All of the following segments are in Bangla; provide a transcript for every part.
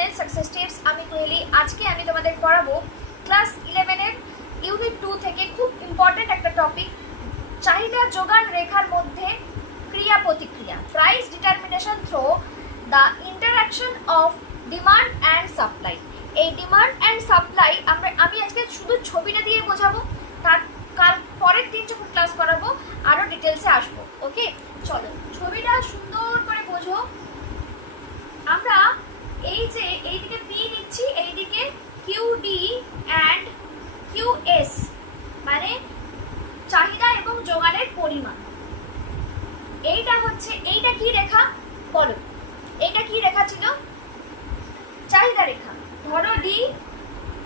চ্যানেল সাকসেস টিপস আমি কোহেলি। আজকে আমি তোমাদের পড়াবো ক্লাস ইলেভেনের ইউনিট টু থেকে খুব ইম্পর্টেন্ট একটা টপিক চাহিদা যোগান রেখার মধ্যে ক্রিয়া প্রতিক্রিয়া। Price determination through the interaction of demand and supply এই ডিমান্ড অ্যান্ড সাপ্লাই আমরা, আমি আজকে শুধু ছবিটা দিয়ে বোঝাবো, তার কাল পরের দিন যখন ক্লাস করাবো আরও ডিটেলসে আসব। ওকে চলো, ছবিটা সুন্দর করে বোঝো। আমরা এই যে, এইদিকে পি নিচ্ছি, এইদিকে Q D and Q S মানে চাহিদা এবং যোগানের পরিমাণ। এইটা হচ্ছে, এইটা কি রেখা? বলো। এইটা কি রেখা ছিল? চাহিদা রেখা। ধরো ডি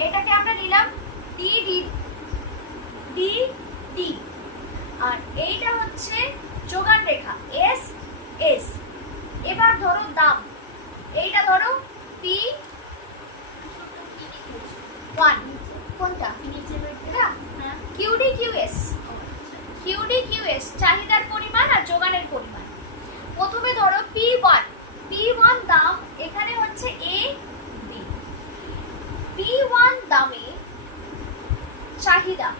এটাকে আমরা নিলাম ডি ডি ডি ডি আর এইটা হচ্ছে যোগান রেখা এস এস এবার ধরো দাম। পি ওয়ান কোনটা? কিউডি কিউএস কিউডি কিউএস চাহিদার পরিমাণ আর যোগানের পরিমাণ। প্রথমে ধরো পি ওয়ান পি ওয়ান দাম এখানে হচ্ছে এ বি পি ওয়ান দামে চাহিদা।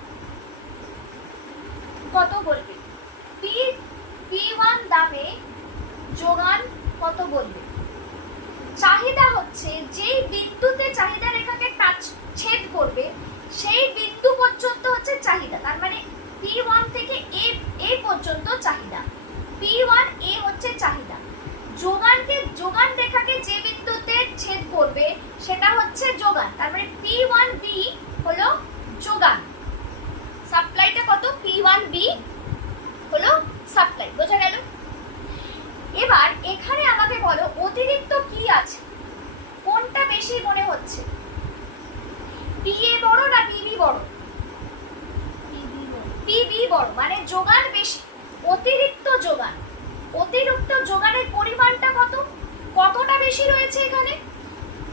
কত বলবে? পি পি ওয়ান দামে যোগান কত বলবে? চাহিদা হচ্ছে যেই বিন্দুতে চাহিদা রেখাকে টাচ ছেদ করবে, সেই বিন্দু পর্যন্ত হচ্ছে চাহিদা। তার মানে পি ওয়ান থেকে এ এ পর্যন্ত চাহিদা। পি ওয়ান এ হচ্ছে চাহিদা। যোগানকে, যোগান রেখাকে যে বিন্দুতে ছেদ করবে, সেটা হচ্ছে যোগান। তার মানে পি ওয়ান বি হলো যোগান। সাপ্লাইটা কত? পি ওয়ান বি হলো সাপ্লাই বোঝা গেল? এবার এখানে আমাকে বলো, অতিরিক্ত কি আছে কোনটা বেশি মনে হচ্ছে পিএ বড় না বিবি বড়? বিবি বড়। মানে যোগান বেশি, অতিরিক্ত যোগান। অতিরিক্ত যোগানের পরিমাণটা কত? কতটা বেশি রয়েছে এখানে?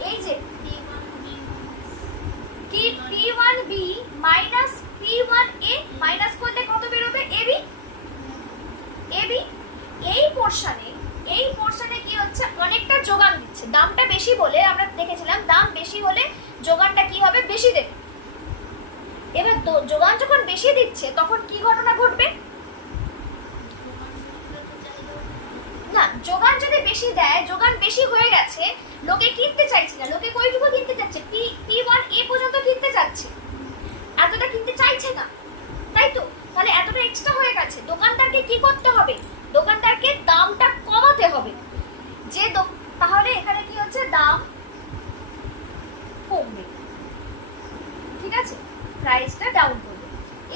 এই যে কি P one B minus P one A minus করলে কত বেরোবে এবি এবি এই পোর্শনে এই পোর্শনে কি হচ্ছে অনেকটা যোগান দিচ্ছে দামটা বেশি বলে আমরা দেখেছিলাম দাম বেশি হলে যোগানটা কি হবে বেশি দেবে এবার দো- যোগান যখন বেশি দিচ্ছে, তখন কি ঘটনা ঘটবে? না, যোগান যদি বেশি দেয়, যোগান বেশি হয়ে গেছে, লোকে কিনতে চাইছে না। লোকে কইটুকু কিনতে চাইছে পি পি ওয়ান এ পর্যন্ত কিনতে চাচ্ছে এতটা কিনতে চাইছে না তাই তো তাহলে এতটা এক্সট্রা হয়ে গেছে দোকানদারকে কি করতে হবে দোকানদারকে দামটা কমাতে হবে যে দো- তাহলে এখানে কি হচ্ছে দাম কমবে ঠিক আছে প্রাইসটা ডাউন করবে।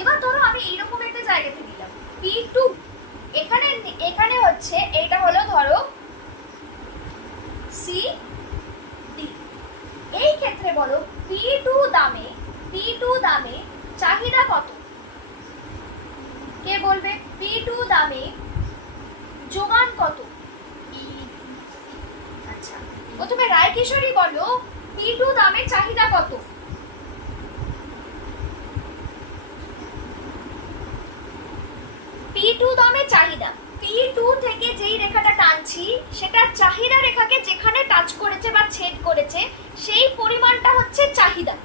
এবার ধরো আমি এইরকম একটা জায়গাতে দিলাম পি টু এখানে এখানে হচ্ছে, এটা হলো ধরো সি ডি এই ক্ষেত্রে বলো পি টু দামে পি টু দামে চাহিদা কত? কে বলবে? পি টু দামে যোগান কত? আচ্ছা প্রথমে রায় কিশোরী বলো পি টু দামে চাহিদা কত পি টু চাহিদা। পি টু থেকে যেই রেখাটা টানছি সেটা চাহিদা রেখাকে যেখানে টাচ করেছে বা ছেদ করেছে, সেই পরিমাণটা হচ্ছে চাহিদা।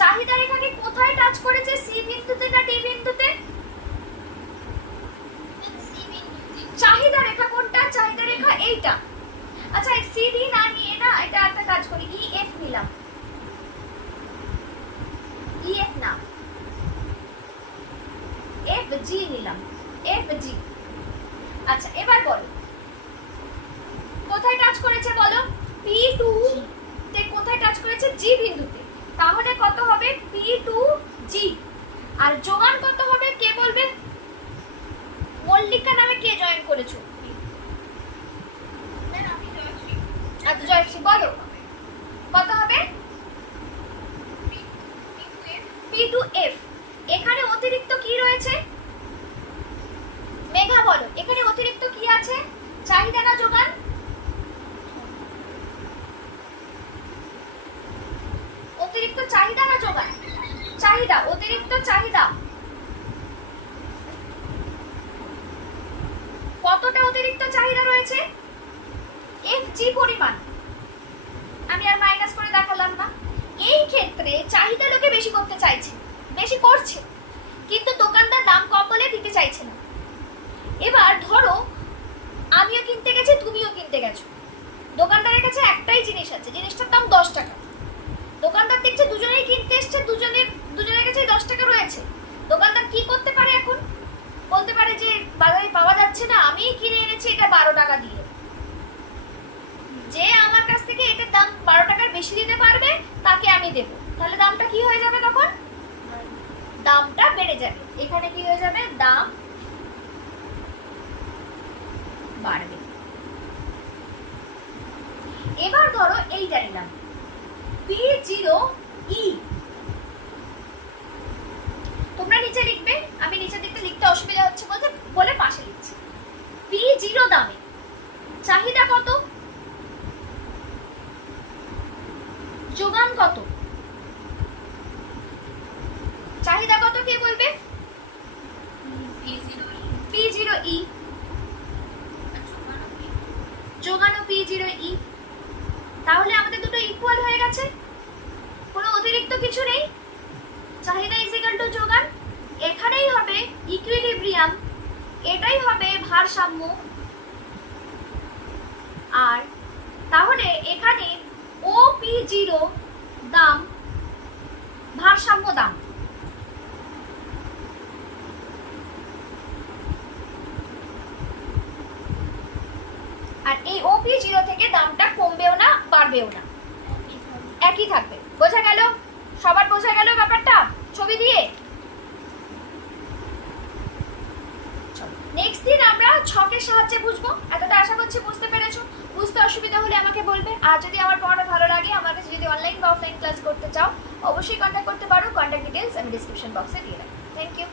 চাহিদা রেখাকে কোথায় টাচ করেছে? সি বিন্দুতে না ডি বিন্দুতে? চাহিদা রেখা কোনটা? চাহিদা রেখা এইটা। আচ্ছা সি ডি না নিয়ে না এটা একটা কাজ করি। ই এফ নিলাম। ই এফ না। এফ জি নিলাম। এফ জি আচ্ছা এবার বলো। কোথায় টাচ করেছে বলো? পি টু তে কোথায় টাচ করেছে? জি বিন্দুতে। তাহলে কত হবে? পি টু জি আর যোগান কত হবে? কে বলবে? মল্লিকা নামে কে জয়েন করেছ? আচ্ছা জয়শ্রী বলো কত হবে পি টু এফ এখানে অতিরিক্ত কি রয়েছে মেঘা বলো এখানে অতিরিক্ত কি আছে চাহিদা না যোগান অতিরিক্ত চাহিদা না যোগান চাহিদা অতিরিক্ত চাহিদা কতটা জি পরিমাণ আমি আর মাইনাস ক্ষেত্রে চাহিদা লোকে বেশি করতে চাইছে, বেশি করছে। কিন্তু দোকানদার দাম কম বলে দিতে চাইছে না। এবার ধরো, আমিও কিনতে গেছি, তুমিও কিনতে গেছো। দোকানদারের কাছে একটাই জিনিস আছে, জিনিসটার দাম দশ টাকা। দোকানদার দেখছে দুজনেই কিনতে এসছে, দুজনের দুজনের কাছেই দশ টাকা রয়েছে। দোকানদার কি করতে পারে এখন? বলতে পারে যে, বাজারে পাওয়া যাচ্ছে না আমি কিনে এনেছি, এটা বারো টাকা দিয়ে। যে আমার কাছ থেকে এটার দাম বারো টাকার বেশি দিতে পারবে, তাকে আমি দেবো। তাহলে দামটা কি হয়ে যাবে তখন? দামটা বেড়ে যাবে। এখানে কি হয়ে যাবে? দাম বাড়বে। এবার ধরো এইটা নিলাম পি জিরো ই। তোমরা নিচে লিখবে। আমি নিচের দিকটা লিখতে অসুবিধা হচ্ছে বলতে বলে পাশে লিখছি। পি জিরো দামে চাহিদা কত যোগান কত? চাহিদা কত কে বলবে? পি জিরো ই যোগানো পি জিরো ই তাহলে আমাদের দুটো ইকুয়াল হয়ে গেছে। কোনো অতিরিক্ত কিছু নেই। চাহিদা ইজ ইকাল টু যোগান। এখানেই হবে ইকুইলিব্রিয়াম এটাই হবে ভারসাম্য। আর তাহলে এখানে ও দাম, ভারসাম্য দাম। আর এই ওপি জিরো থেকে দামটা কমবেও না, বাড়বেও না। একই থাকবে। বোঝা গেল? সবার বোঝা গেল ব্যাপারটা? ছবি দিয়ে? নেক্সট দিন ছকের সাহায্যে বুঝব? এতটা আশা করছি বুঝতে পেরেছ। বুঝতে অসুবিধা হলে আমাকে বলবে। আর যদি আমার পড়াটা ভালো লাগে, আমার কাছে যদি অনলাইন বা অফলাইন ক্লাস করতে চাও, অবশ্যই কন্ট্যাক্ট করতে পারো। কন্ট্যাক্ট ডিটেলস আমি ডিসক্রিপশন বক্সে দিয়ে দেবো। Thank you